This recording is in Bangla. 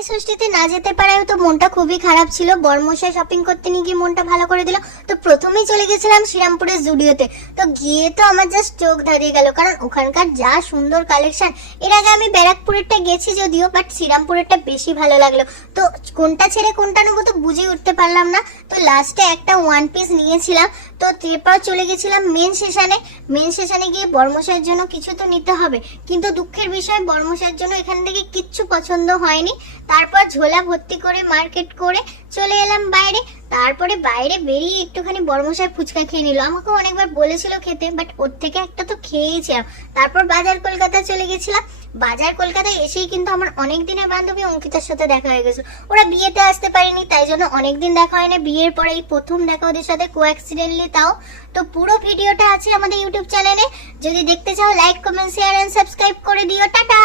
জামাই ষষ্ঠীতে না যেতে পারায় তো মনটা খুবই খারাপ ছিল। বর্মশাই শপিং করতে নিয়ে গিয়ে মনটা ভালো করে দিল। তো প্রথমেই চলে গেছিলাম শ্রীরামপুরের জুডিওতে। তো গিয়ে তো আমার জাস্ট চোখ ধাঁধিয়ে গেল, কারণ ওখানকার যা সুন্দর কালেকশন। এর আগে আমি ব্যারাকপুরেরটা গেছি যদিও, বাট শ্রীরামপুরেরটা বেশি ভালো লাগলো। তো কোনটা ছেড়ে কোনটা নেবো তো বুঝে উঠতে পারলাম না। তো লাস্টে একটা ওয়ান পিস নিয়েছিলাম। তো এরপর চলে গেছিলাম মেন সেশনে গিয়ে বর্মশাইয়ের জন্য কিছু তো নিতে হবে, কিন্তু দুঃখের বিষয় বর্মশাইয়ের জন্য এখান থেকে কিচ্ছু পছন্দ হয়নি। তারপর ঝোলা ভর্তি করে মার্কেট করে চলে এলাম বাইরে। তারপরে বাইরে বেরিয়ে একটুখানি বর্মশাই ফুচকা খেয়ে নিল। আমাকে অনেকবার বলেছিল খেতে, বাট ওর থেকে একটা তো খেয়েছিলাম। তারপর বাজার কলকাতা চলে গেছিলাম। বাজার কলকাতায় এসেই কিন্তু আমার অনেক দিনের বান্ধবী অঙ্কিতার সাথে দেখা হয়ে গেছে। ওরা বিয়েতে আসতে পারেনি, তাই জন্য অনেকদিন দেখা হয়নি। বিয়ের পরে এই প্রথম দেখা ওদের সাথে কোঅ্যাক্সিডেন্টলি তাও। তো পুরো ভিডিওটা আছে আমাদের ইউটিউব চ্যানেলে, যদি দেখতে চাও like comment share and subscribe করে দিও। টাটা।